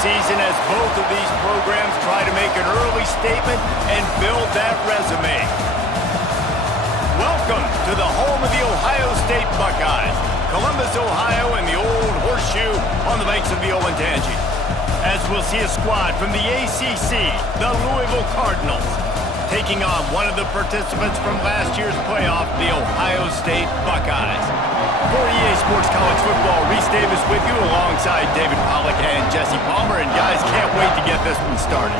season as both of these programs try to make an early statement and build that resume. Welcome to the home of the Ohio State Buckeyes, Columbus, Ohio, and the old horseshoe on the banks of the Olentangy. As we'll see a squad from the ACC, the Louisville Cardinals, taking on one of the participants from last year's playoff, the Ohio State Buckeyes. For EA Sports College Football, Reese Davis with you alongside David Pollack and Jesse Palmer. And guys, can't wait to get this one started.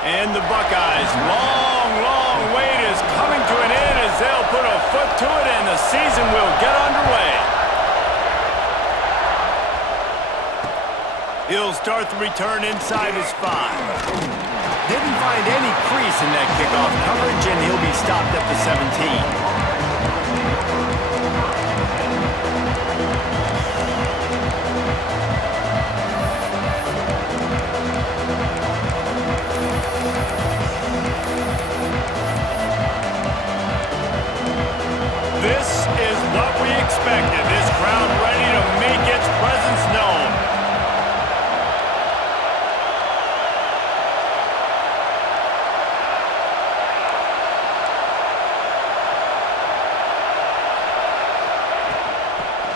And the Buckeyes' long wait is coming to an end as they'll put a foot to it and the season will get underway. He'll start the return inside his 5. Didn't find any crease in that kickoff coverage, and he'll be stopped at the 17. This is what we expected. This crowd ready to make its presence known.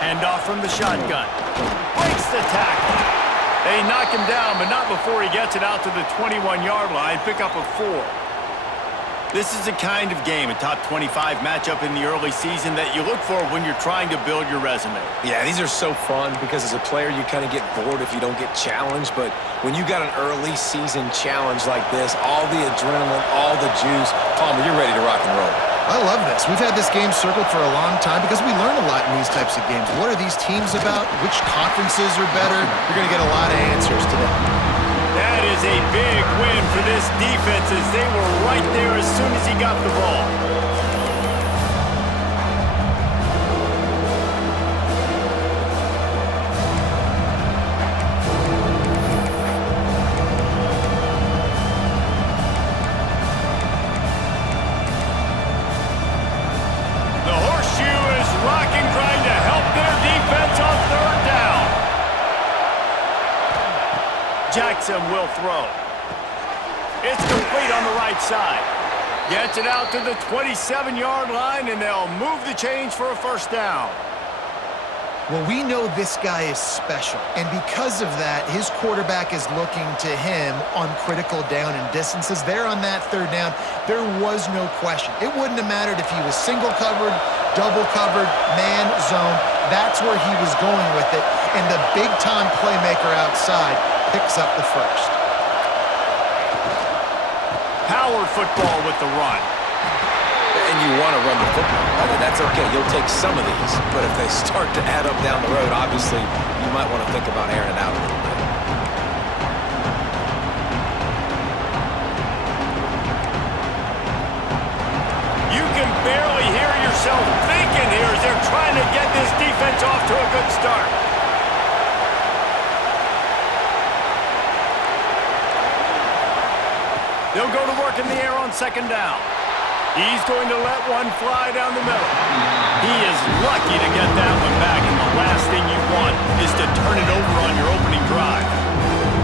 Handoff from the shotgun. Breaks the tackle. They knock him down, but not before he gets it out to the 21-yard line. Pick up a 4. This is the kind of game, a top 25 matchup in the early season, that you look for when you're trying to build your resume. Yeah, these are so fun because as a player, you kind of get bored if you don't get challenged. But when you got an early season challenge like this, all the adrenaline, all the juice, Palmer, you're ready to rock and roll. I love this. We've had this game circled for a long time because we learn a lot in these types of games. What are these teams about? Which conferences are better? You're going to get a lot of answers today. That is a big win for this defense as they were right there as soon as he got the ball. The horseshoe is rocking, trying to help their defense on 3rd down. Jackson will throw. It's complete on the right side. Gets it out to the 27-yard line, and they'll move the chains for a 1st down. Well, we know this guy is special, and because of that, his quarterback is looking to him on critical down and distances. There on that 3rd down, there was no question. It wouldn't have mattered if he was single covered, double covered, man, zone. That's where he was going with it, and the big-time playmaker outside picks up the 1st. Power football with the run. And you want to run the football. That's okay. You'll take some of these. But if they start to add up down the road, obviously, you might want to think about airing it out a little bit. You can barely hear yourself thinking here as they're trying to get this defense off to a good start. They'll go to work in the air on 2nd down. He's going to let one fly down the middle. He is lucky to get that one back, and the last thing you want is to turn it over on your opening drive.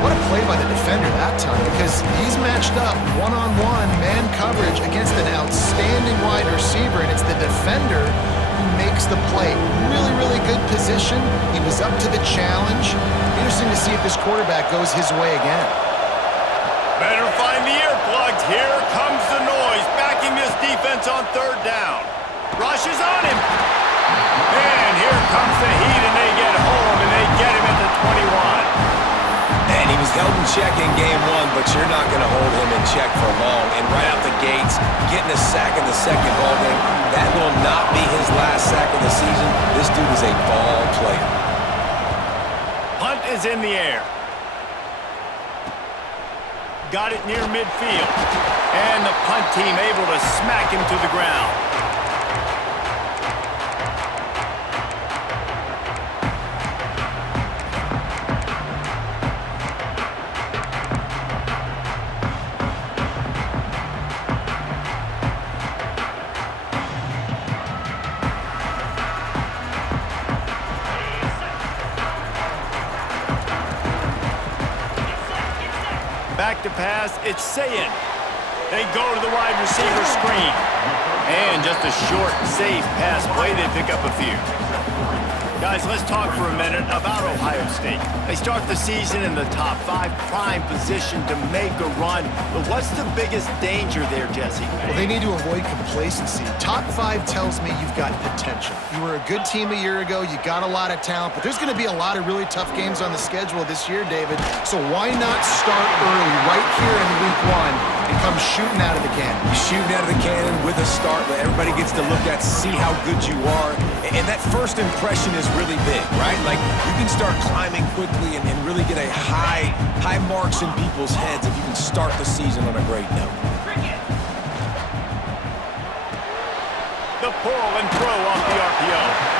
What a play by the defender that time, because he's matched up one-on-one man coverage against an outstanding wide receiver, and it's the defender who makes the play. Really good position. He was up to the challenge. Interesting to see if this quarterback goes his way again. Better find the earplugs. Here comes the noise, backing this defense on 3rd down. Rush is on him. And here comes the heat, and they get home, and they get him at the 21. And he was was held in check in game one, but you're not going to hold him in check for long. And right out the gates, getting a sack in the second ball game, that will not be his last sack of the season. This dude is a ball player. Punt is in the air. Got it near midfield. And the punt team able to smack him to the ground. Back to pass, it's Sayin. They go to the wide receiver screen. And just a short, safe pass play, they pick up a few. Guys, let's talk for a minute about Ohio State. They start the season in the top 5, prime position to make a run. But what's the biggest danger there, Jesse? Well, they need to avoid complacency. Top 5 tells me you've got potential. You were a good team a year ago. You got a lot of talent. But there's going to be a lot of really tough games on the schedule this year, David. So why not start early right here in week 1 and come shooting out of the cannon? Shooting out of the cannon with a start that everybody gets to look at, see how good you are. And that first impression is really big, right? Like, you can start climbing quickly and really get a high marks in people's heads if you can start the season on a great note. The pull and throw off the RPO.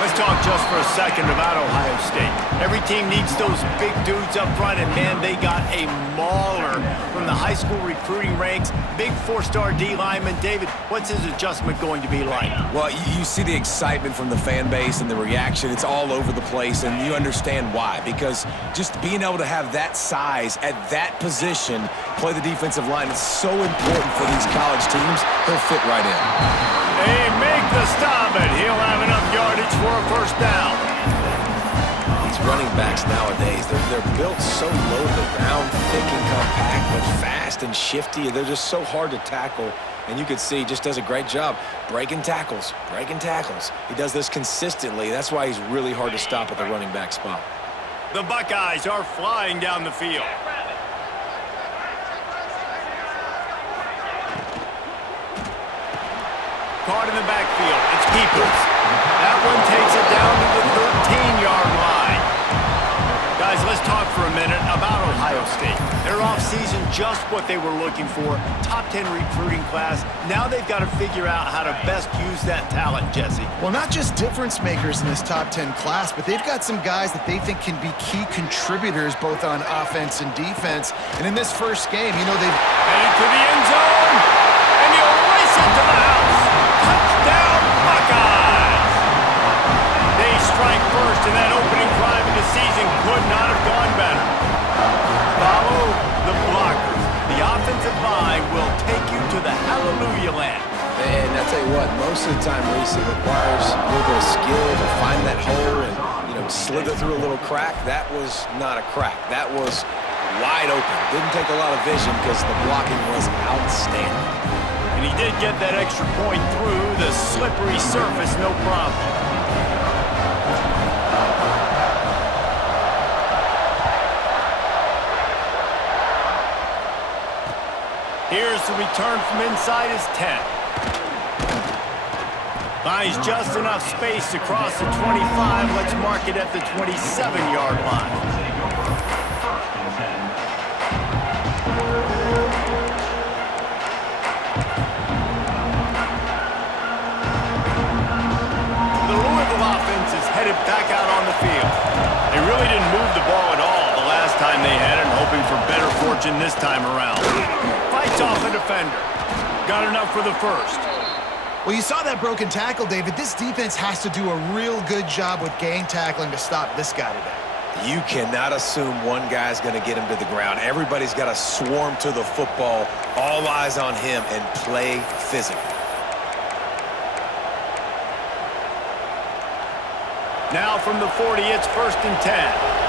Let's talk just for a second about Ohio State. Every team needs those big dudes up front, and man, they got a mauler from the high school recruiting ranks. Big 4-star D lineman. David, what's his adjustment going to be like? Well, you see the excitement from the fan base and the reaction. It's all over the place, and you understand why. Because just being able to have that size at that position, play the defensive line, it's so important for these college teams. He'll fit right in. They make the stop, and he'll have enough yardage for a first down. These running backs nowadays, they're built so low to the ground, thick and compact, but fast and shifty. They're just so hard to tackle. And you can see he just does a great job breaking tackles. He does this consistently. That's why he's really hard to stop at the running back spot. The Buckeyes are flying down the field. Caught in the backfield. It's Peoples. That one takes it down to the 13-yard line. Guys, let's talk for a minute about Ohio State. Their offseason, just what they were looking for. Top 10 recruiting class. Now they've got to figure out how to best use that talent, Jesse. Well, not just difference makers in this top 10 class, but they've got some guys that they think can be key contributors both on offense and defense. And in this first game, you know, they've headed to the end zone, and he'll race it to the house. Touchdown, Buckeyes! They strike first, and that opening drive of the season could not have gone better. Follow the blockers. The offensive line will take you to the hallelujah land. And I tell you what, most of the time, Reese, it requires a little bit of skill to find that hole and, slither through a little crack. That was not a crack. That was wide open. Didn't take a lot of vision because the blocking was outstanding. And he did get that extra point through the slippery surface, no problem. Here's the return from inside his 10. Buys just enough space to cross the 25. Let's mark it at the 27-yard line. The Louisville offense is headed back out on the field. They really didn't move the ball at all the last time they had it, hoping for better fortune this time around. Fights off a defender. Got enough for the first. Well, you saw that broken tackle, David. This defense has to do a real good job with gang tackling to stop this guy today. You cannot assume one guy's going to get him to the ground. Everybody's got to swarm to the football, all eyes on him, and play physical. Now from the 40, it's 1st and 10.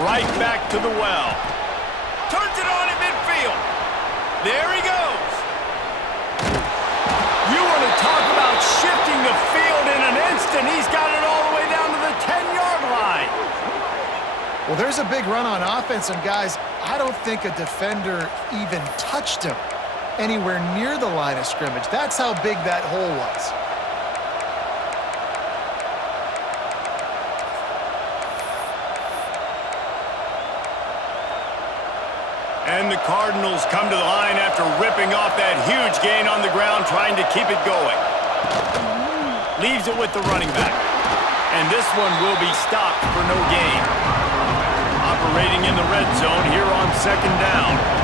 Right back to the well. Turns it on in midfield. There he goes. You want to talk about shifting the field in an instant. He's got it all the way down to the 10-yard line. Well, there's a big run on offense, and guys, I don't think a defender even touched him anywhere near the line of scrimmage. That's how big that hole was. And the Cardinals come to the line after ripping off that huge gain on the ground, trying to keep it going. Leaves it with the running back. And this one will be stopped for no gain. Operating in the red zone here on second down.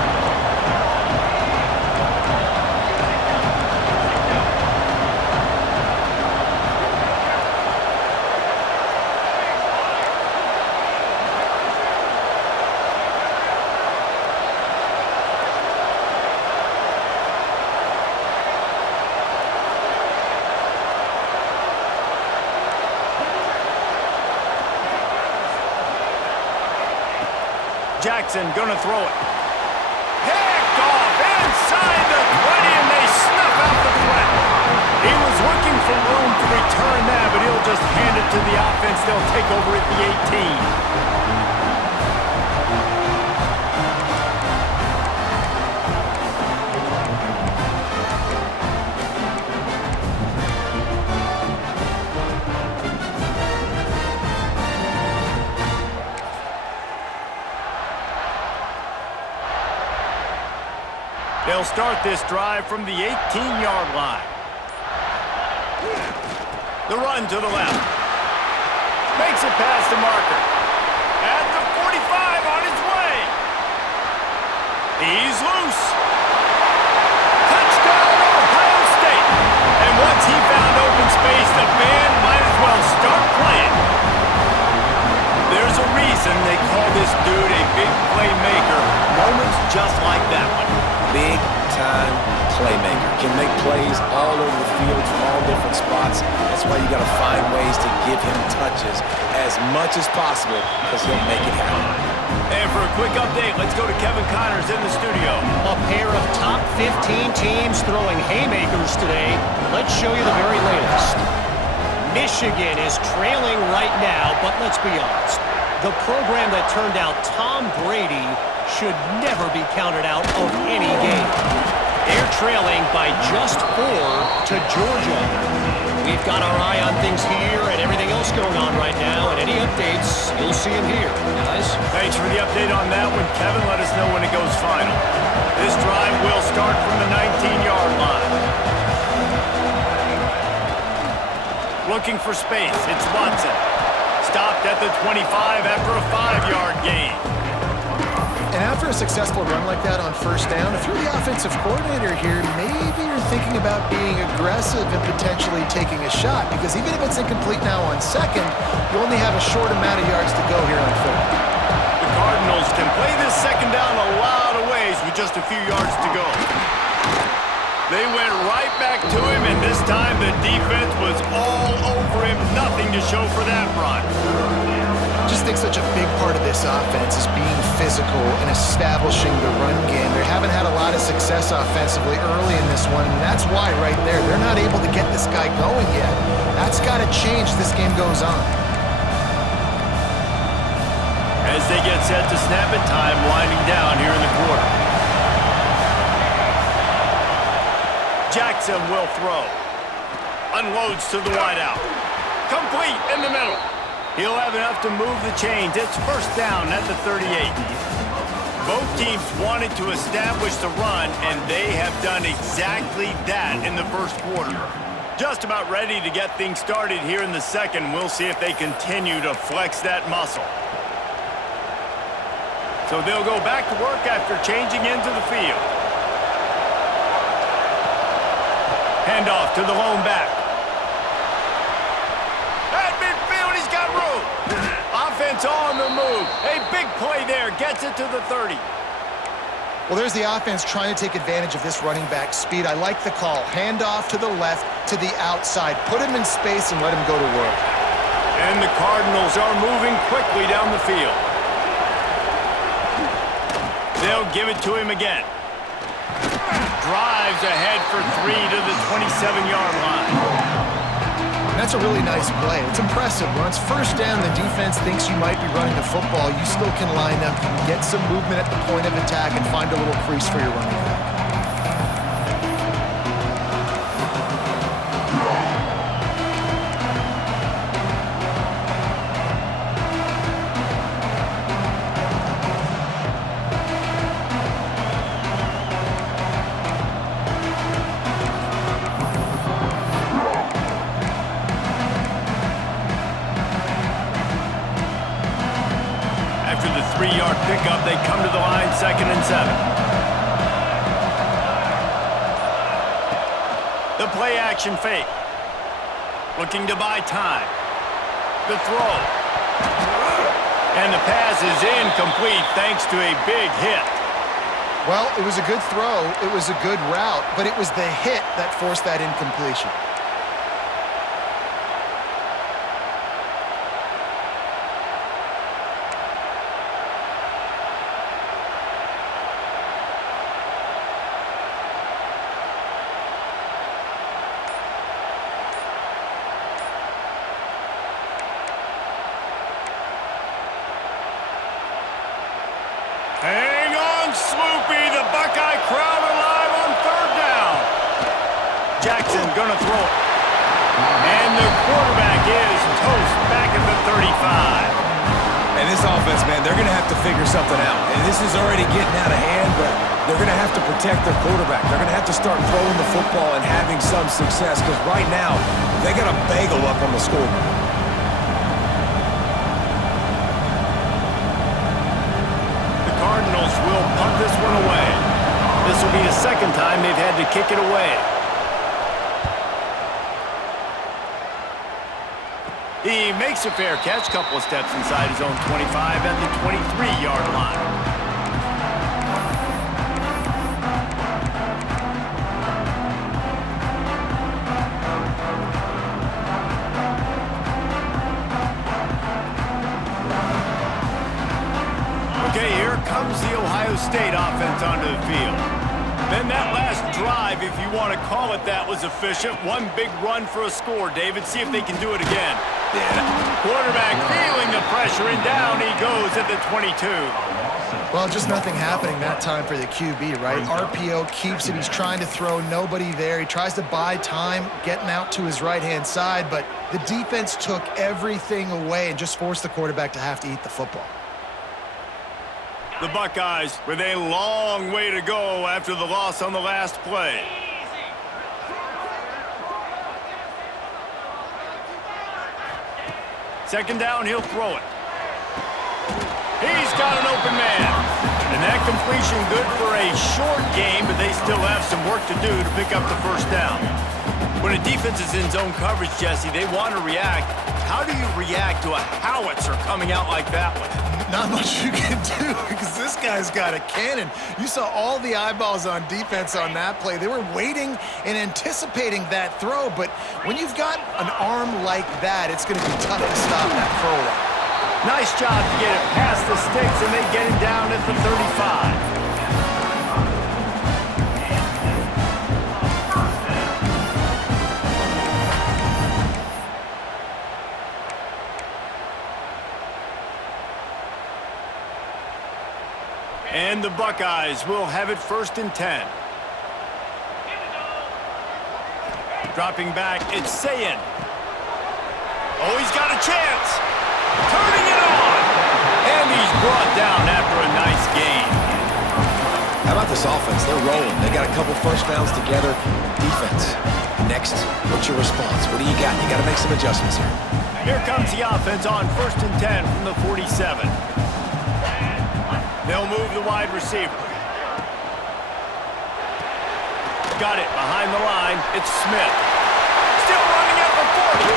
Jackson gonna throw it. Picked off inside the 20, and they snuff out the threat. He was looking for room to return that, but he'll just hand it to the offense. They'll take over at the 18. They'll start this drive from the 18-yard line. The run to the left. Makes it past the marker. At the 45 on his way. He's loose. Touchdown, Ohio State. And once he found open space, the band might as well start playing. There's a reason they call this dude a big playmaker. Moments just like that one. Big-time playmaker. Can make plays all over the field from all different spots. That's why you got to find ways to give him touches as much as possible, because he'll make it happen. And for a quick update, let's go to Kevin Connors in the studio. A pair of top 15 teams throwing haymakers today. Let's show you the very latest. Michigan is trailing right now, but let's be honest. The program that turned out Tom Brady should never be counted out of any game. They're trailing by just 4 to Georgia. We've got our eye on things here and everything else going on right now, and any updates, you'll see them here, guys. Thanks for the update on that one, Kevin. Let us know when it goes final. This drive will start from the 19-yard line. Looking for space, it's Watson. Stopped at the 25 after a 5-yard gain. And after a successful run like that on first down, if you're the offensive coordinator here, maybe you're thinking about being aggressive and potentially taking a shot, because even if it's incomplete now on second, you only have a short amount of yards to go here on third. The Cardinals can play this second down a lot of ways with just a few yards to go. They went right back to him, and this time the defense was all over him. Nothing to show for that run. I just think such a big part of this offense is being physical and establishing the run game. They haven't had a lot of success offensively early in this one, and that's why right there, they're not able to get this guy going yet. That's got to change as this game goes on. As they get set to snap it, time winding down here in the quarter. Jackson will throw. Unloads to the wideout. Complete in the middle. He'll have enough to move the chains. It's first down at the 38. Both teams wanted to establish the run, and they have done exactly that in the first quarter. Just about ready to get things started here in the second. We'll see if they continue to flex that muscle. So they'll go back to work after changing into the field. Handoff to the lone back. At midfield, he's got room. Offense on the move. A big play there. Gets it to the 30. Well, there's the offense trying to take advantage of this running back speed. I like the call. Handoff to the left, to the outside. Put him in space and let him go to work. And the Cardinals are moving quickly down the field. They'll give it to him again. Drives ahead for 3 to the 27-yard line. And that's a really nice play. It's impressive. When it's first down, the defense thinks you might be running the football. You still can line up, you can get some movement at the point of attack, and find a little crease for your running back. After the 3-yard pickup, they come to the line, 2nd and 7. The play action fake. Looking to buy time. The throw. And the pass is incomplete thanks to a big hit. Well, it was a good throw. It was a good route, but it was the hit that forced that incompletion. Hang on, Sloopy. The Buckeye crowd alive on 3rd down. Jackson gonna throw it. And the quarterback is toast back at the 35. And this offense, man, they're going to have to figure something out. And this is already getting out of hand, but they're going to have to protect their quarterback. They're going to have to start throwing the football and having some success, because right now, they got a bagel up on the scoreboard. Cardinals will punt this one away. This will be the 2nd time they've had to kick it away. He makes a fair catch, couple of steps inside his own 25 at the 23-yard line. Okay, here comes the Ohio State offense onto the field. Then that last drive, if you want to call it that, was efficient. One big run for a score, David. See if they can do it again. Quarterback feeling the pressure, and down he goes at the 22. Well, just nothing happening that time for the QB, right? RPO keeps it. He's trying to throw, nobody there. He tries to buy time, getting out to his right-hand side, but the defense took everything away and just forced the quarterback to have to eat the football. The Buckeyes with a long way to go after the loss on the last play. Second down, he'll throw it. He's got an open man. And that completion good for a short game, but they still have some work to do to pick up the first down. When a defense is in zone coverage, Jesse, they want to react. How do you react to a howitzer coming out like that one? Not much you can do because this guy's got a cannon. You saw all the eyeballs on defense on that play. They were waiting and anticipating that throw, but when you've got an arm like that, it's going to be tough to stop that for a while. Nice job to get it past the sticks, and they get him down at the 35. And the Buckeyes will have it 1st and 10. Dropping back, it's Sayin. Oh, he's got a chance. Turning it on. And he's brought down after a nice gain. How about this offense? They're rolling. They got a couple first downs together. Defense. Next, what's your response? What do you got? You got to make some adjustments here. Here comes the offense on 1st and 10 from the 47. They'll move the wide receiver. Got it behind the line. It's Smith. Still running at the 40.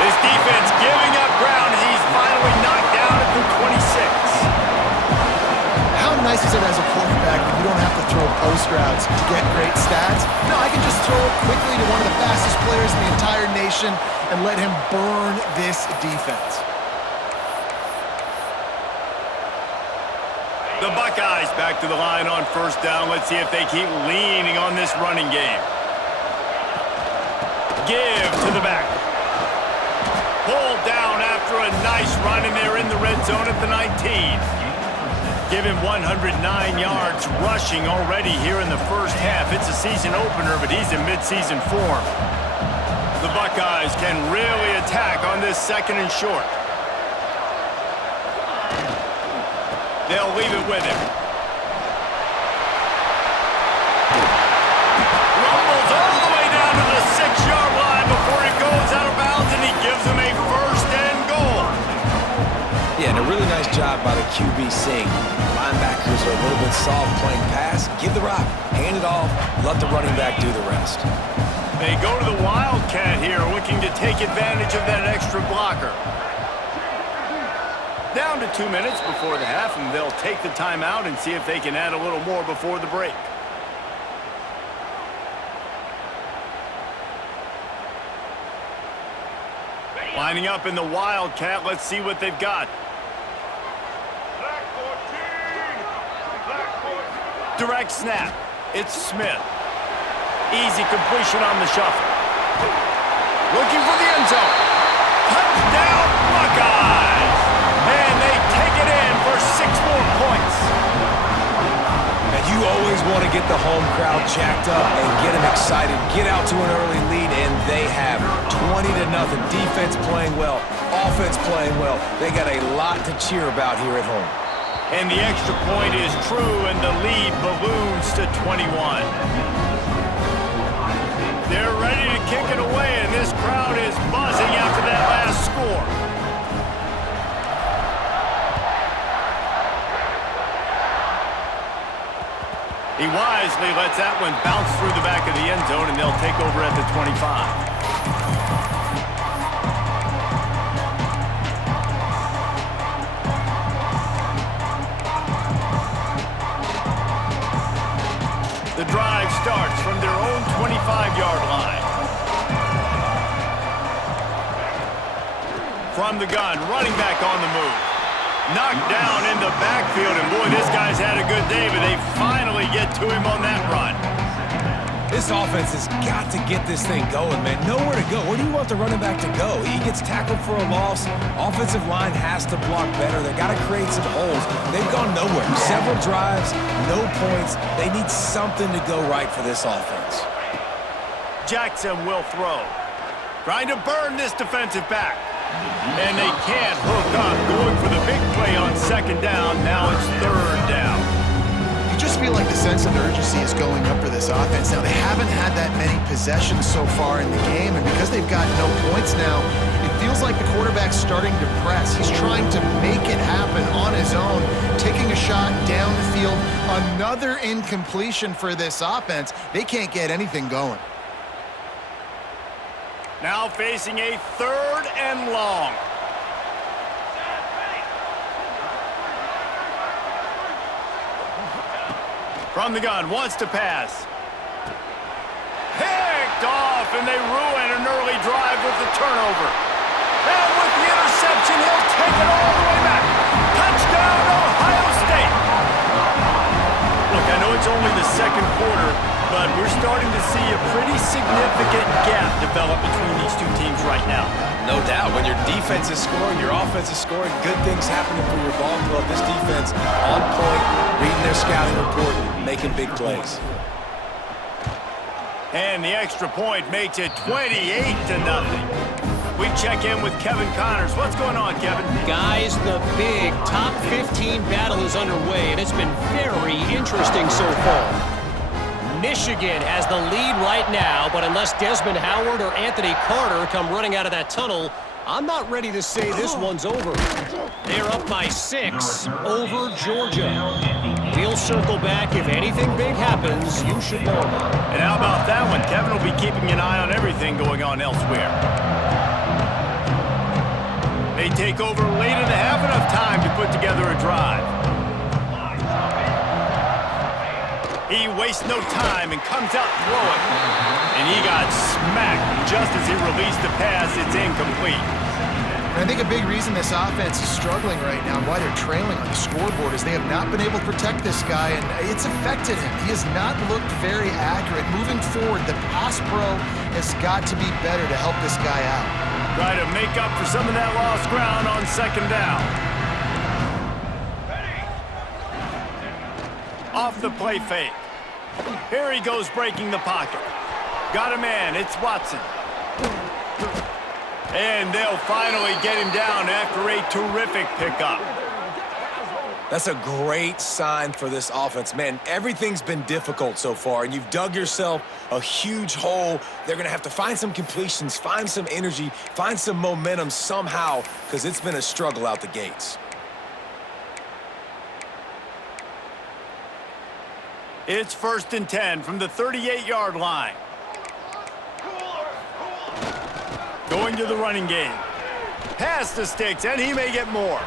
This defense giving up ground as he's finally knocked down at the 26. How nice is it as a quarterback when you don't have to throw post routes to get great stats? No, I can just throw it quickly to one of the fastest players in the entire nation and let him burn this defense. The Buckeyes back to the line on 1st down. Let's see if they keep leaning on this running game. give to the back. Pulled down after a nice run, and they're in the red zone at the 19. Give him 109 yards rushing already here in the first half. It's a season opener, but he's in midseason form. The Buckeyes can really attack on this second and short. They'll leave it with him. Rumbles all the way down to the 6-yard line before he goes out of bounds, and he gives them a first and goal. Yeah, and a really nice job by the QB seeing linebackers are a little bit soft playing pass. Give the rock, hand it off, let the running back do the rest. They go to the Wildcat here, looking to take advantage of that extra blocker. Down to 2 minutes before the half, and they'll take the timeout and see if they can add a little more before the break. Lining up in the Wildcat, let's see what they've got. Direct snap. It's Smith. Easy completion on the shuffle. Looking for the end zone. Touchdown, Buckeyes! And they take it in for 6 more points. And you always want to get the home crowd jacked up and get them excited. Get out to an early lead, and they have 20-0. Defense playing well, offense playing well. They got a lot to cheer about here at home. And the extra point is true, and the lead balloons to 21. They're ready to kick it away, and this crowd is buzzing after that last score. He wisely lets that one bounce through the back of the end zone, and they'll take over at the 25. The drive starts from their own 25-yard line. From the gun, running back on the move. Knocked down in the backfield, and boy, this guy's had a good day, but they finally get to him on that run. This offense has got to get this thing going, man. Nowhere to go. Where do you want the running back to go? He gets tackled for a loss. Offensive line has to block better. They got to create some holes. They've gone nowhere. Several drives, no points. They need something to go right for this offense. Jackson will throw. Trying to burn this defensive back. And they can't hook up. Going for the big play on second down. Now it's third down. You just feel like the sense of urgency is going up for this offense. Now, they haven't had that many possessions so far in the game, and because they've got no points now, it feels like the quarterback's starting to press. He's trying to make it happen on his own, taking a shot down the field. Another incompletion for this offense. They can't get anything going. Now facing a third and long. From the gun, wants to pass. Picked off, and they ruin an early drive with the turnover. And with the interception, he'll take it all the way back. Touchdown, Ohio State. Look, I know it's only the second quarter, but we're starting to see a pretty significant gap develop between these two teams right now. No doubt. When your defense is scoring, your offense is scoring, good things happening for your ball club. This defense on point, reading their scouting report, making big plays. And the extra point makes it 28-0. We check in with Kevin Connors. What's going on, Kevin? Guys, the big top 15 battle is underway, and it's been very interesting so far. Michigan has the lead right now, but unless Desmond Howard or Anthony Carter come running out of that tunnel, I'm not ready to say this one's over. They're up by 6 over Georgia. We'll circle back. If anything big happens, you should know. And how about that one? Kevin will be keeping an eye on everything going on elsewhere. They take over late in the half, enough time to put together a drive. He wastes no time and comes out throwing. And he got smacked just as he released the pass. It's incomplete. I think a big reason this offense is struggling right now and why they're trailing on the scoreboard is they have not been able to protect this guy, and it's affected him. He has not looked very accurate. Moving forward, the pass pro has got to be better to help this guy out. Try to make up for some of that lost ground on second down. Off the play fake. Here he goes breaking the pocket. Got a man, it's Watson. And they'll finally get him down after a terrific pickup. That's a great sign for this offense. Man, everything's been difficult so far, and you've dug yourself a huge hole. They're going to have to find some completions, find some energy, find some momentum somehow, because it's been a struggle out the gates. It's 1st and 10 from the 38-yard line. Going to the running game. Pass the sticks, and he may get more.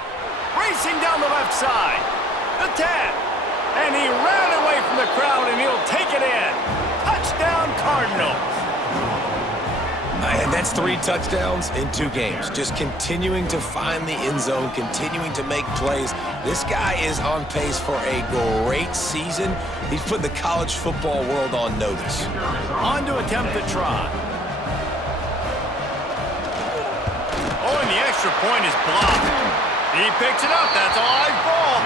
Racing down the left side. The 10. And he ran away from the crowd, and he'll take it in. Touchdown, Cardinals. And that's 3 touchdowns in 2 games. Just continuing to find the end zone, continuing to make plays. This guy is on pace for a great season. He's put the college football world on notice. On to attempt the try. Oh, and the extra point is blocked. He picks it up. That's a live ball.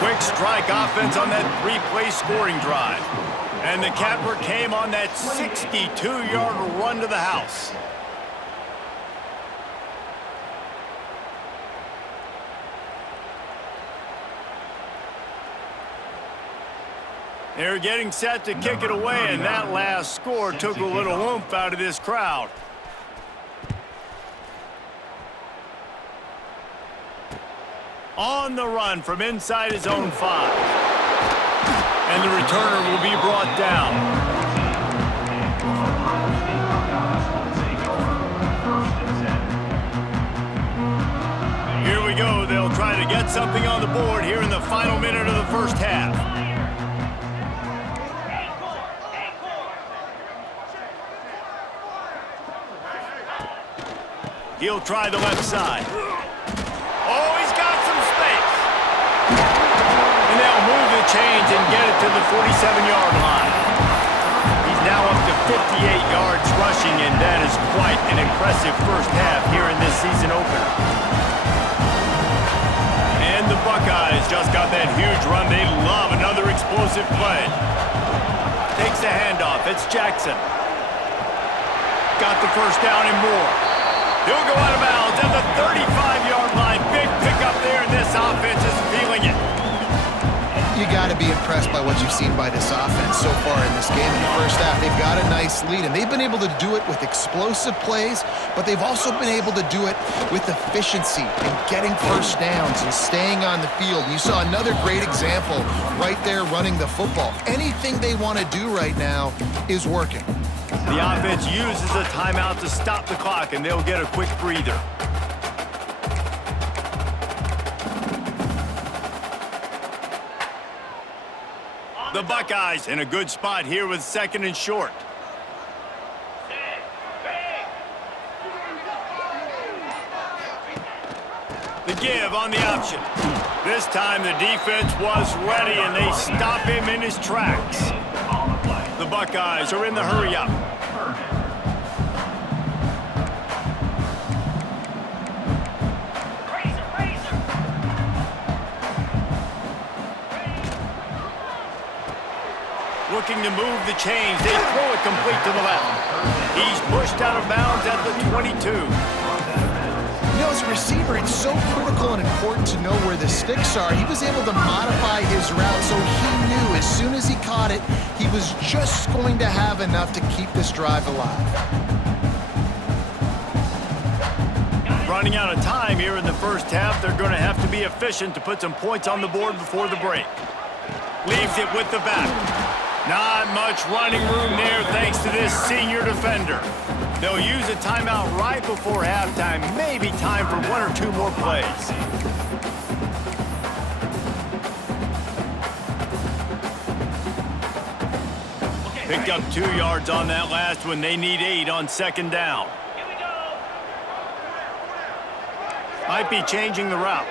Quick strike offense on that 3-play scoring drive. And the capper came on that 62-yard run to the house. They're getting set to kick it away, and that last score took a little oomph out of this crowd. On the run from inside his own 5. And the returner will be brought down. Here we go. They'll try to get something on the board here in the final minute of the first half. He'll try the left side. Oh, he's got some space. And they'll move the chains and get it to the 47-yard line. He's now up to 58 yards rushing, and that is quite an impressive first half here in this season opener. And the Buckeyes just got that huge run. They love another explosive play. Takes the handoff. It's Jackson. Got the first down and more. He'll go out of bounds at the 35-yard line. Big pickup there, and this offense is feeling it. You got to be impressed by what you've seen by this offense so far in this game. In the first half, they've got a nice lead, and they've been able to do it with explosive plays, but they've also been able to do it with efficiency and getting first downs and staying on the field. You saw another great example right there running the football. Anything they want to do right now is working. The offense uses a timeout to stop the clock, and they'll get a quick breather. The Buckeyes in a good spot here with 2nd and short. The give on the option. This time the defense was ready, and they stop him in his tracks. The Buckeyes are in the hurry-up. Looking to move the chains. They throw it complete to the left. He's pushed out of bounds at the 22. You know, as a receiver, it's so critical and important to know where the sticks are. He was able to modify his route, so he knew as soon as he caught it, he was just going to have enough to keep this drive alive. Running out of time here in the first half. They're going to have to be efficient to put some points on the board before the break. Leaves it with the back. Not much running room there thanks to this senior defender. They'll use a timeout right before halftime. Maybe time for 1 or 2 more plays. Picked up 2 yards on that last one. They need 8 on 2nd down. Might be changing the route.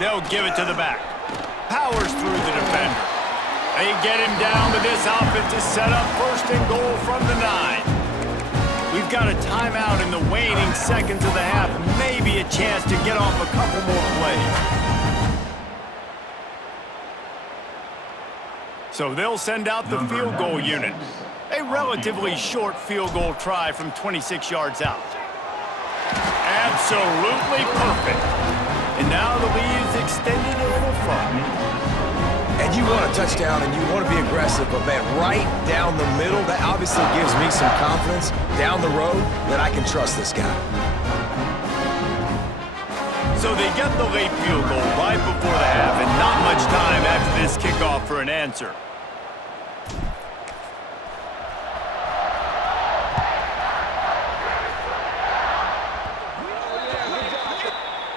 They'll give it to the back. Powers through the defender. They get him down, but this offense is set up first and goal from the 9. We've got a timeout in the waning seconds of the half. Maybe a chance to get off a couple more plays. So they'll send out the field goal unit. A relatively short field goal try from 26 yards out. Absolutely perfect. And now the lead is extended a little further. And you want a touchdown and you want to be aggressive, but man, right down the middle, that obviously gives me some confidence down the road that I can trust this guy. So they get the late field goal right before the half, and not much time after this kickoff for an answer.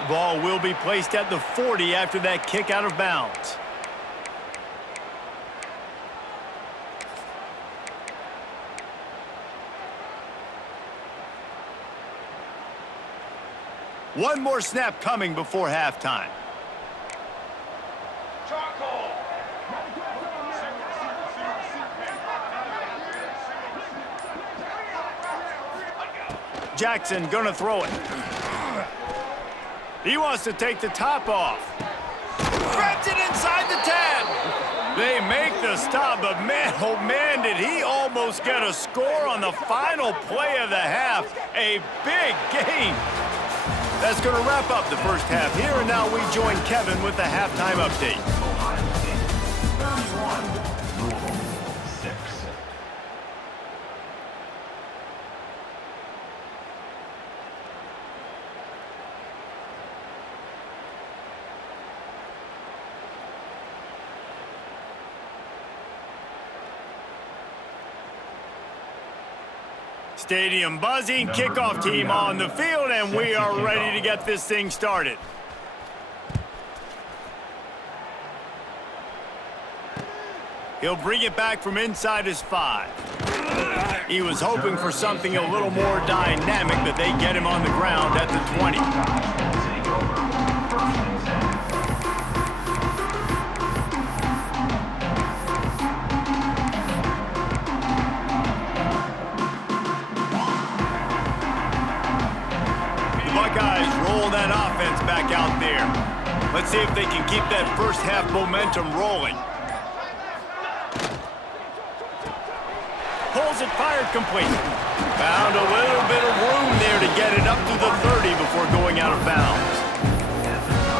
The ball will be placed at the 40 after that kick out of bounds. One more snap coming before halftime. Jackson gonna throw it. He wants to take the top off. Grabs it inside the 10. They make the stop, but man, oh man, did he almost get a score on the final play of the half. A big game. That's going to wrap up the first half here, and now we join Kevin with the halftime update. Ohio State 31, Louisville 6. Stadium buzzing, kickoff team on the field, and we are ready to get this thing started. He'll bring it back from inside his 5. He was hoping for something a little more dynamic, but they get him on the ground at the 20. Buckeyes roll that offense back out there. Let's see if they can keep that first half momentum rolling. Pulls it, fired complete. Found a little bit of room there to get it up to the 30 before going out of bounds.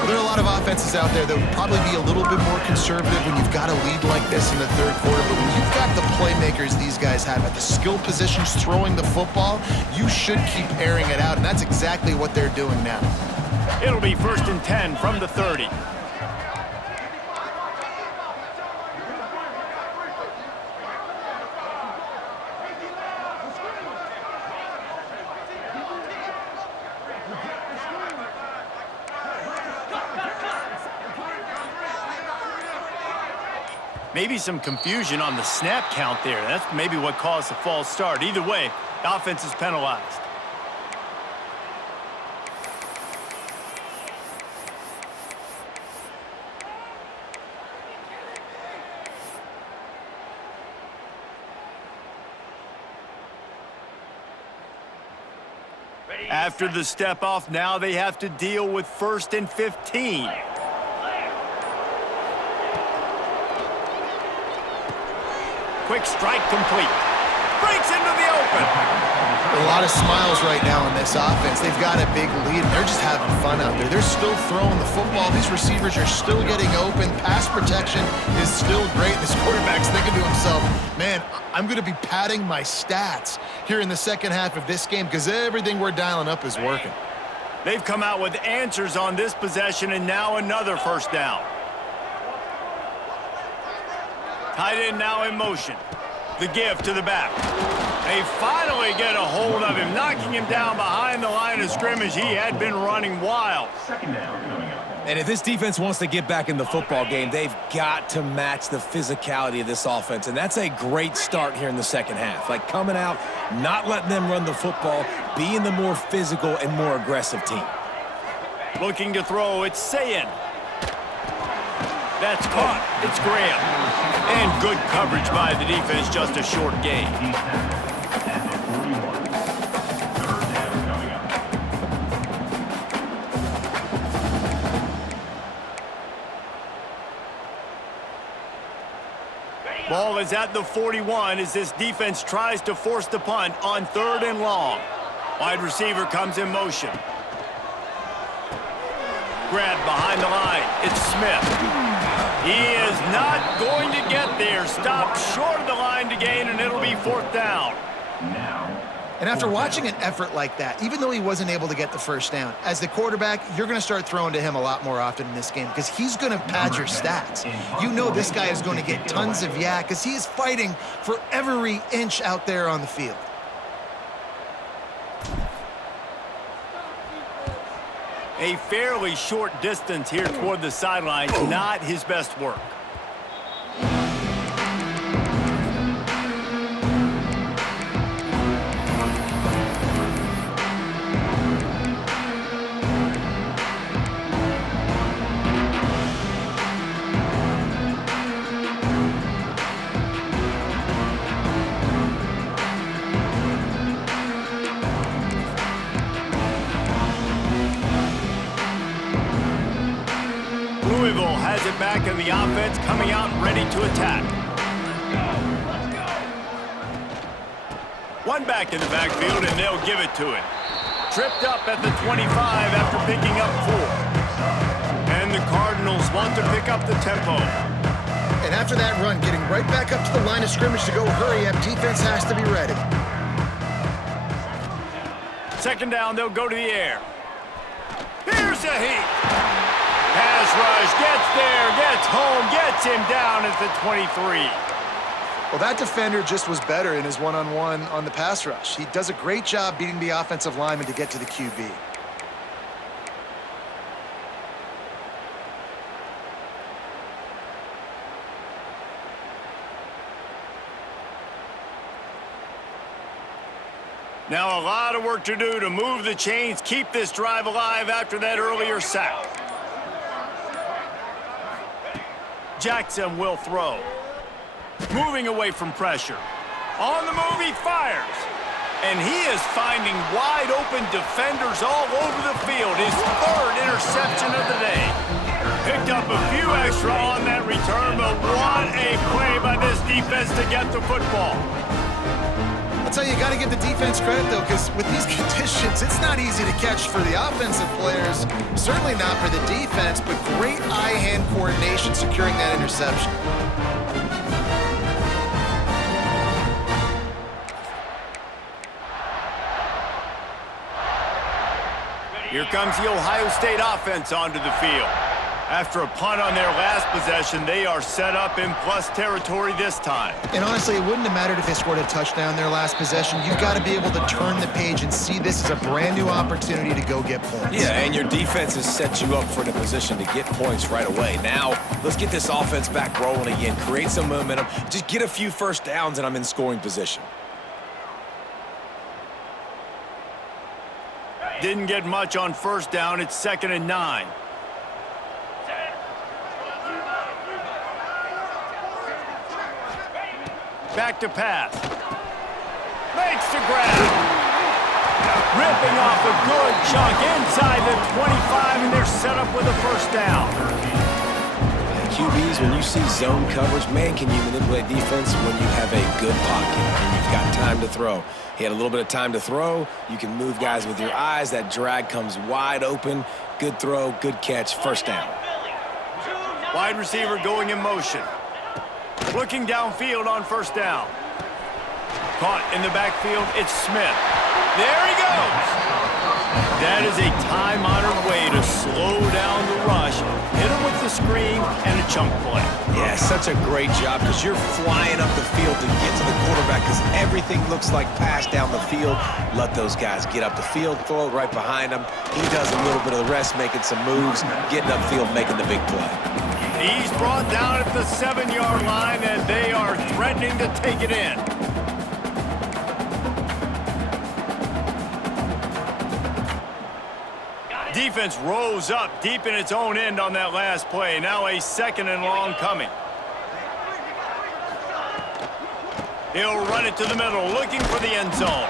Well, there are a lot of offenses out there that would probably be a little bit more conservative when you've got a lead like this in the third quarter. But when you've got the playmakers these guys have at the skill positions throwing the football, you should keep airing it out, and that's exactly what they're doing now. It'll be 1st and 10 from the 30. Maybe some confusion on the snap count there. That's maybe what caused the false start. Either way, the offense is penalized. After the step off, now they have to deal with 1st and 15. Quick strike complete. Breaks into the open. A lot of smiles right now in this offense. They've got a big lead, and they're just having fun out there. They're still throwing the football. These receivers are still getting open. Pass protection is still great. This quarterback's thinking to himself, man, I'm going to be padding my stats here in the second half of this game because everything we're dialing up is working. They've come out with answers on this possession, and now another first down. Tight end now in motion. The give to the back. They finally get a hold of him, knocking him down behind the line of scrimmage. He had been running wild. Second down coming up. And if this defense wants to get back in the football game, they've got to match the physicality of this offense. And that's a great start here in the second half. Like coming out, not letting them run the football, being the more physical and more aggressive team. Looking to throw, it's Sayin. That's caught. It's Graham. And good coverage by the defense, just a short gain. At the 41. Third down coming up. Ball is at the 41 as this defense tries to force the punt on 3rd and long. Wide receiver comes in motion. Grab behind the line. It's Smith. He is not going to get there. Stopped short of the line to gain, and it'll be 4th down. And after watching an effort like that, even though he wasn't able to get the first down, as the quarterback, you're going to start throwing to him a lot more often in this game because he's going to pad your stats. You know this guy is going to get tons of yak because he is fighting for every inch out there on the field. A fairly short distance here toward the sidelines, not his best work. Louisville has it back in the offense, coming out ready to attack. One back in the backfield, and they'll give it to him. Tripped up at the 25 after picking up 4. And the Cardinals want to pick up the tempo. And after that run, getting right back up to the line of scrimmage to go hurry up, defense has to be ready. 2nd down, they'll go to the air. Here's a heat. Pass rush, gets there, gets home, gets him down at the 23. Well, that defender just was better in his one-on-one on the pass rush. He does a great job beating the offensive lineman to get to the QB. Now a lot of work to do to move the chains, keep this drive alive after that earlier sack. Jackson will throw. Moving away from pressure. On the move, he fires. And he is finding wide open defenders all over the field. His 3rd interception of the day. Picked up a few extra on that return, but what a play by this defense to get the football. I'll tell you, you got to give the defense credit, though, because with these conditions, it's not easy to catch for the offensive players. Certainly not for the defense, but great eye-hand coordination securing that interception. Here comes the Ohio State offense onto the field. After a punt on their last possession, they are set up in plus territory this time. And honestly, it wouldn't have mattered if they scored a touchdown their last possession. You've got to be able to turn the page and see this as a brand new opportunity to go get points. Yeah, and your defense has set you up for the position to get points right away. Now, let's get this offense back rolling again, create some momentum, just get a few first downs, and I'm in scoring position. Didn't get much on 1st down. It's 2nd and 9. Back to pass. Makes the grab. Ripping off a good chunk inside the 25, and they're set up with a 1st down. QBs, when you see zone coverage, man, can you manipulate defense when you have a good pocket and you've got time to throw. He had a little bit of time to throw. You can move guys with your eyes. That drag comes wide open. Good throw, good catch, 1st down. Wide receiver going in motion. Looking downfield on 1st down. Caught in the backfield, it's Smith. There he goes! That is a time-honored way to slow down the rush, hit him with the screen, and a chunk play. Yeah, such a great job because you're flying up the field to get to the quarterback because everything looks like pass down the field. Let those guys get up the field, throw it right behind him. He does a little bit of the rest, making some moves, getting upfield, making the big play. He's brought down at the 7-yard line, and they are threatening to take it in. Defense rose up deep in its own end on that last play. Now a 2nd and long coming. He'll run it to the middle, looking for the end zone.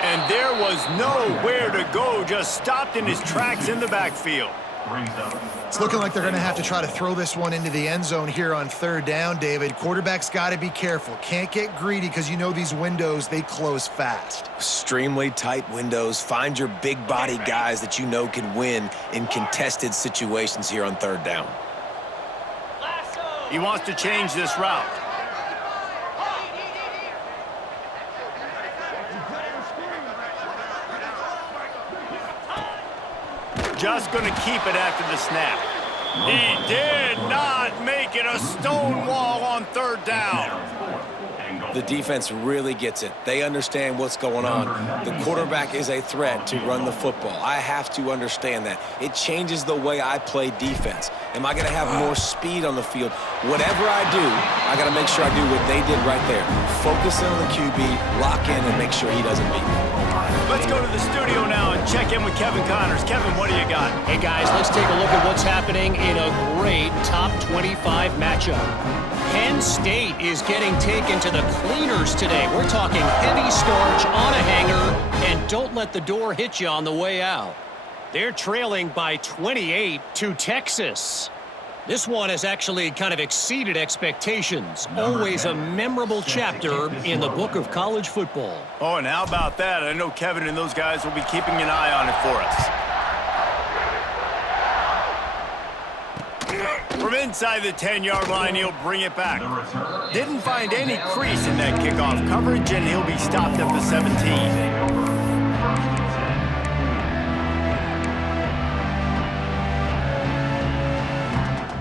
And there was nowhere to go, just stopped in his tracks in the backfield. It's looking like they're going to have to try to throw this one into the end zone here on 3rd down, David. Quarterback's got to be careful. Can't get greedy because you know these windows, they close fast. Extremely tight windows. Find your big body guys that you know can win in contested situations here on 3rd down. He wants to change this route. Just going to keep it after the snap. He did not make it a stone wall on 3rd down. The defense really gets it. They understand what's going on. The quarterback is a threat to run the football. I have to understand that. It changes the way I play defense. Am I going to have more speed on the field? Whatever I do, I got to make sure I do what they did right there. Focus in on the QB, lock in, and make sure he doesn't beat me. Let's go to the studio now and check in with Kevin Connors. Kevin, what do you got? Hey, guys, let's take a look at what's happening in a great top 25 matchup. Penn State is getting taken to the cleaners today. We're talking heavy starch on a hanger, and don't let the door hit you on the way out. They're trailing by 28 to Texas. This one has actually kind of exceeded expectations. Always a memorable chapter in the book of college football. Oh, and how about that? I know Kevin and those guys will be keeping an eye on it for us. From inside the 10-yard line, he'll bring it back. Didn't find any crease in that kickoff coverage, and he'll be stopped at the 17.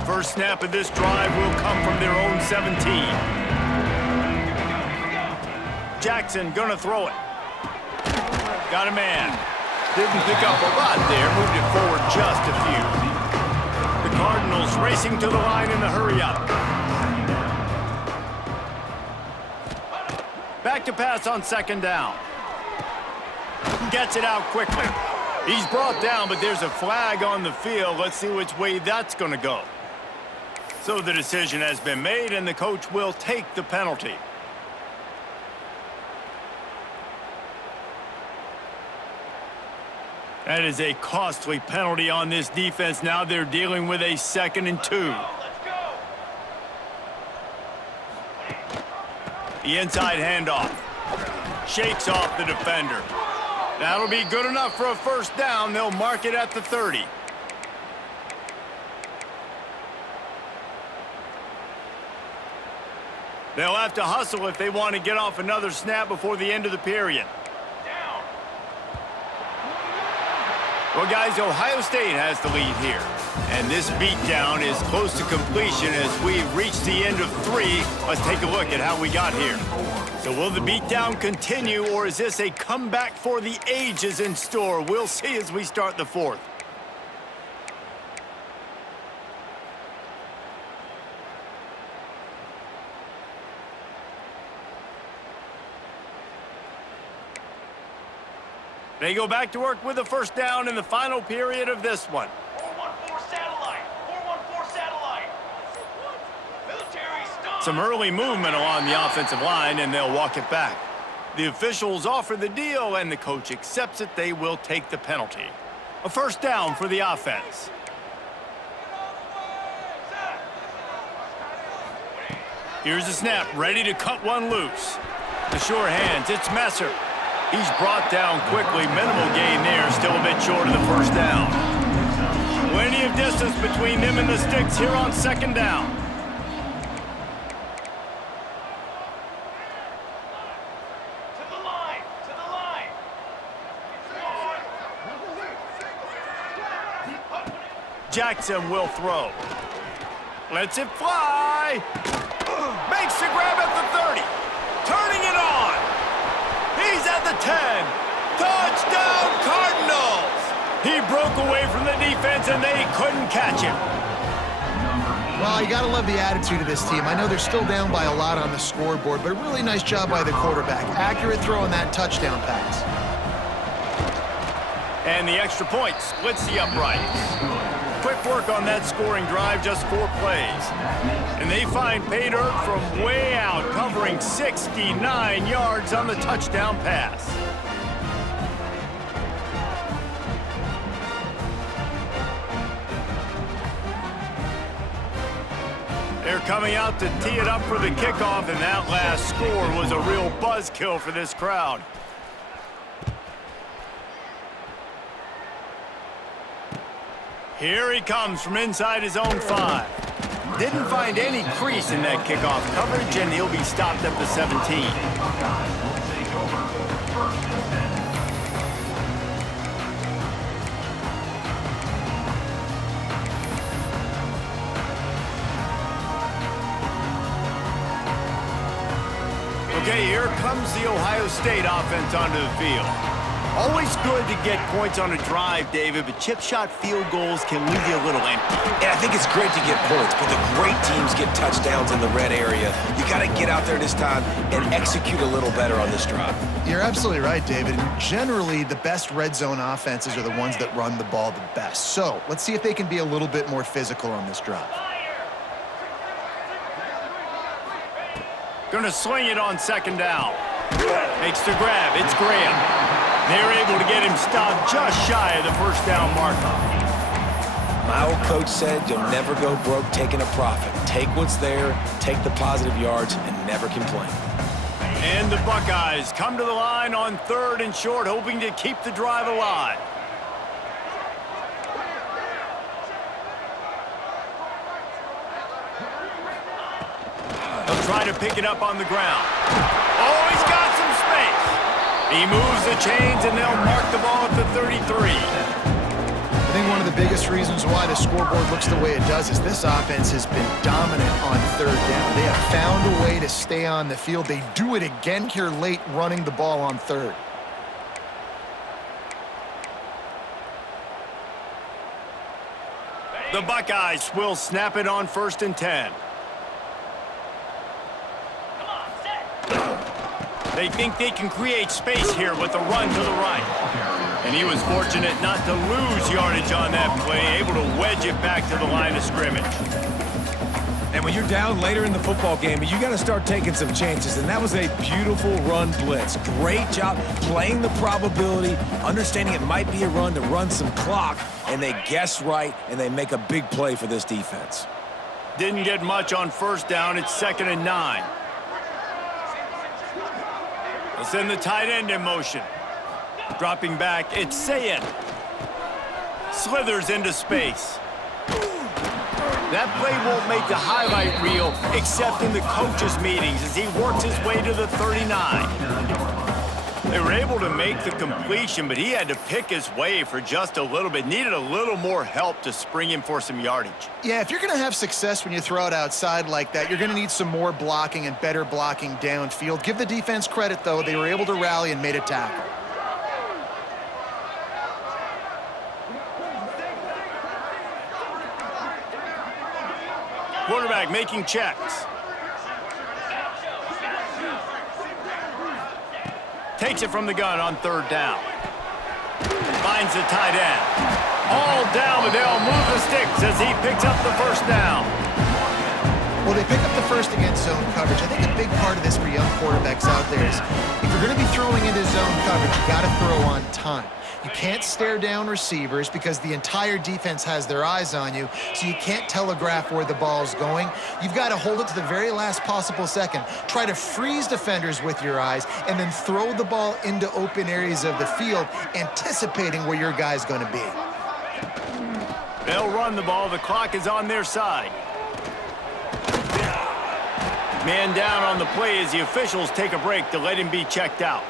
First snap of this drive will come from their own 17. Jackson gonna throw it. Got a man. Didn't pick up a lot there, moved it forward just a few. The Cardinals racing to the line in the hurry up. Back to pass on 2nd down. Gets it out quickly. He's brought down, but there's a flag on the field. Let's see which way that's gonna go. So the decision has been made, and the coach will take the penalty. That is a costly penalty on this defense. Now they're dealing with a 2nd and 2. The inside handoff. Shakes off the defender. That'll be good enough for a 1st down. They'll mark it at the 30. They'll have to hustle if they want to get off another snap before the end of the period. Well, guys, Ohio State has the lead here. And this beatdown is close to completion as we've reached the end of 3. Let's take a look at how we got here. So will the beatdown continue, or is this a comeback for the ages in store? We'll see as we start the 4th. They go back to work with the 1st down in the final period of this one. 414 satellite. 414 satellite. Military stop. Some early movement along the offensive line, and they'll walk it back. The officials offer the deal, and the coach accepts it. They will take the penalty. A 1st down for the offense. Here's the snap, ready to cut one loose. The sure hands, it's Messer. He's brought down quickly. Minimal gain there, still a bit short of the 1st down. Plenty of distance between them and the sticks here on 2nd down. To the line. To the line. Jackson will throw. Lets it fly. Makes the grab at the 30. Turning it on. He's at the 10. Touchdown, Cardinals. He broke away from the defense, and they couldn't catch him. Well, you got to love the attitude of this team. I know they're still down by a lot on the scoreboard, but a really nice job by the quarterback. Accurate throw on that touchdown pass. And the extra point splits the uprights. Quick work on that scoring drive, just 4 plays. And they find pay dirt from way out, covering 69 yards on the touchdown pass. They're coming out to tee it up for the kickoff, and that last score was a real buzzkill for this crowd. Here he comes from inside his own 5. Didn't find any crease in that kickoff coverage, and he'll be stopped at the 17. Buckeyes will take over 1st and 10. Okay, here comes the Ohio State offense onto the field. Always good to get points on a drive, David, but chip shot field goals can leave you a little empty. Yeah, I think it's great to get points, but the great teams get touchdowns in the red area. You got to get out there this time and execute a little better on this drive. You're absolutely right, David. And generally, the best red zone offenses are the ones that run the ball the best. So let's see if they can be a little bit more physical on this drive. Gonna sling it on 2nd down. Makes the grab. It's Graham. They're able to get him stopped just shy of the 1st down marker. My old coach said you'll never go broke taking a profit. Take what's there, take the positive yards, and never complain. And the Buckeyes come to the line on 3rd and short, hoping to keep the drive alive. They'll try to pick it up on the ground. Oh, he's got some space. He moves the chains, and they'll mark the ball at the 33. I think one of the biggest reasons why the scoreboard looks the way it does is this offense has been dominant on 3rd down. They have found a way to stay on the field. They do it again here late, running the ball on 3rd. The Buckeyes will snap it on 1st and 10. They think they can create space here with a run to the right. And he was fortunate not to lose yardage on that play, able to wedge it back to the line of scrimmage. And when you're down later in the football game, you got to start taking some chances. And that was a beautiful run blitz. Great job playing the probability, understanding it might be a run to run some clock, and they guess right, and they make a big play for this defense. Didn't get much on 1st down. It's 2nd and 9. They'll send the tight end in motion. Dropping back, it's Sayed. Slithers into space. That play won't make the highlight reel except in the coaches' meetings as he works his way to the 39. They were able to make the completion, but he had to pick his way for just a little bit. Needed a little more help to spring him for some yardage. Yeah, if you're going to have success when you throw it outside like that, you're going to need some more blocking and better blocking downfield. Give the defense credit, though. They were able to rally and made a tackle. Quarterback making checks. Takes it from the gun on 3rd down. Finds the tight end. All down, but they'll move the sticks as he picks up the 1st down. Well, they pick up the first against zone coverage. I think a big part of this for young quarterbacks out there is if you're going to be throwing into zone coverage, you got to throw on time. You can't stare down receivers because the entire defense has their eyes on you, so you can't telegraph where the ball's going. You've got to hold it to the very last possible second. Try to freeze defenders with your eyes and then throw the ball into open areas of the field, anticipating where your guy's going to be. They'll run the ball. The clock is on their side. Man down on the play as the officials take a break to let him be checked out.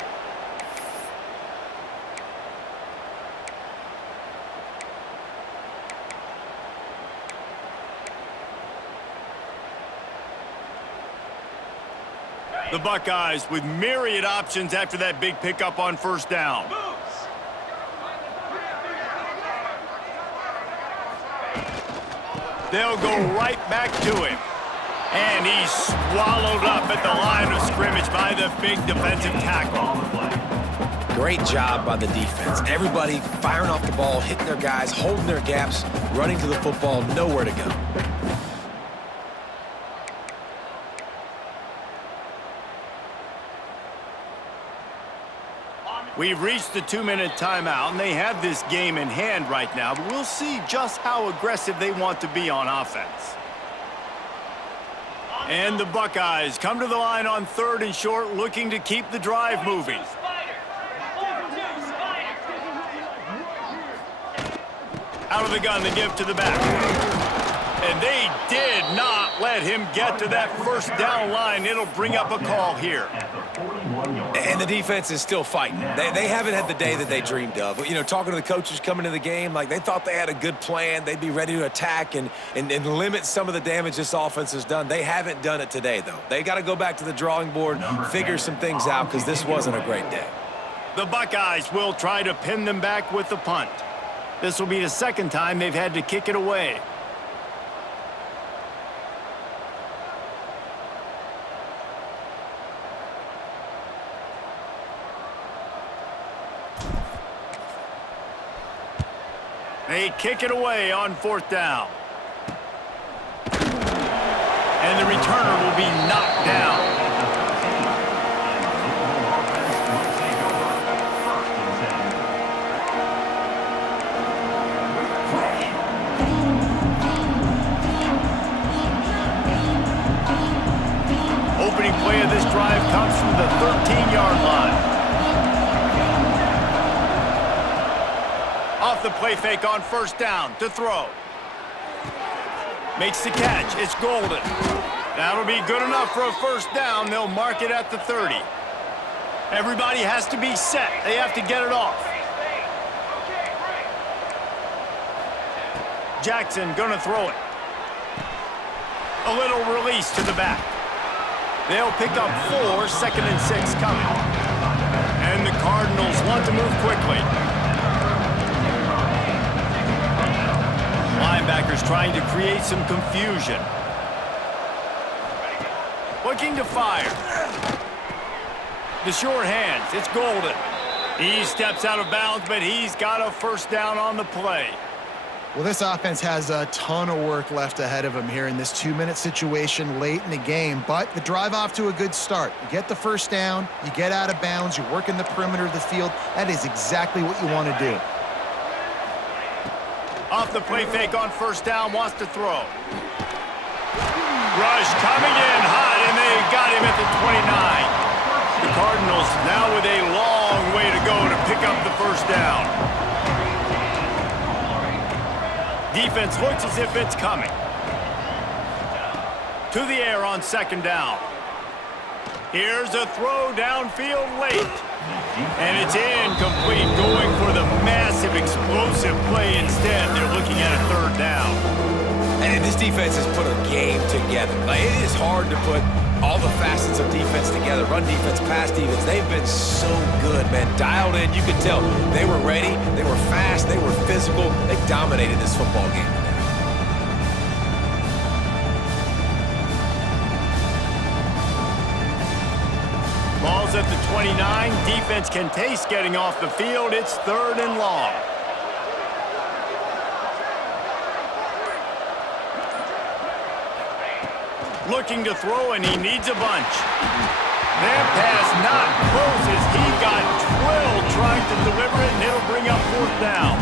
The Buckeyes with myriad options after that big pickup on first down. They'll go right back to him. And he's swallowed up at the line of scrimmage by the big defensive tackle. Great job by the defense. Everybody firing off the ball, hitting their guys, holding their gaps, running to the football, nowhere to go. We've reached the 2-minute timeout, and they have this game in hand right now, but we'll see just how aggressive they want to be on offense. And the Buckeyes come to the line on 3rd and short, looking to keep the drive moving. Out of the gun, they give to the back. And they did not let him get to that first down line. It'll bring up a call here. And the defense is still fighting. They haven't had the day that they dreamed of. You know, talking to the coaches coming to the game, like they thought they had a good plan. They'd be ready to attack and limit some of the damage this offense has done. They haven't done it today, though. They got to go back to the drawing board, figure some things out, because this wasn't a great day. The Buckeyes will try to pin them back with the punt. This will be the second time they've had to kick it away. They kick it away on 4th down. And the returner will be knocked down. Opening play of this drive comes from the 13-yard line. Off the play fake on 1st down to throw. Makes the catch. It's Golden. That'll be good enough for a 1st down. They'll mark it at the 30. Everybody has to be set. They have to get it off. Jackson gonna throw it. A little release to the back. They'll pick up 4, 2nd and 6 coming. And the Cardinals want to move quickly. Linebackers trying to create some confusion. Looking to fire. The short hands, it's Golden. He steps out of bounds, but he's got a 1st down on the play. Well, this offense has a ton of work left ahead of them here in this 2-minute situation late in the game, but the drive off to a good start. You get the 1st down, you get out of bounds, you're working the perimeter of the field. That is exactly what you want to do. Off the play fake on 1st down, wants to throw. Rush coming in hot, and they got him at the 29. The Cardinals now with a long way to go to pick up the 1st down. Defense looks as if it's coming. To the air on 2nd down. Here's a throw downfield late. And it's incomplete, going for the massive explosive play instead. They're looking at a 3rd down. And this defense has put a game together. Like, it is hard to put all the facets of defense together. Run defense, pass defense. They've been so good, man. Dialed in. You could tell they were ready. They were fast. They were physical. They dominated this football game today. Ball's at the 29. Defense can taste getting off the field. It's 3rd and long. Looking to throw, and he needs a bunch. That pass not closes. He got drilled trying to deliver it, and it'll bring up 4th down.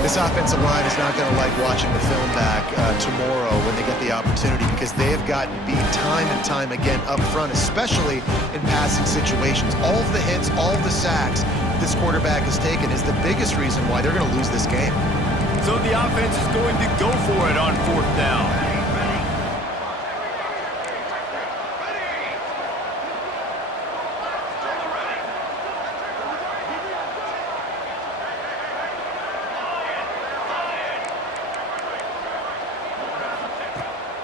This offensive line is not going to like watching the film back tomorrow when they get the opportunity, because they have gotten beat time and time again up front, especially in passing situations. All of the hits, all of the sacks this quarterback has taken is the biggest reason why they're going to lose this game. So the offense is going to go for it on 4th down.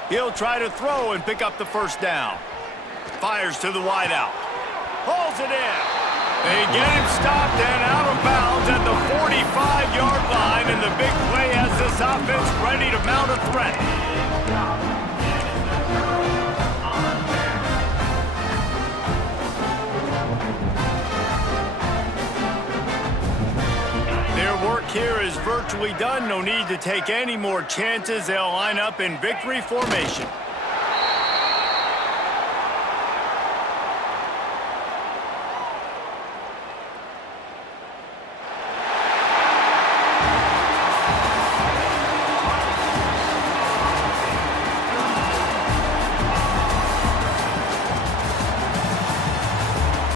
He'll try to throw and pick up the 1st down. Fires to the wideout. Hauls it in. They get him stopped and out of bounds at the 45-yard line, and the big play has this offense ready to mount a threat. Their work here is virtually done. No need to take any more chances. They'll line up in victory formation.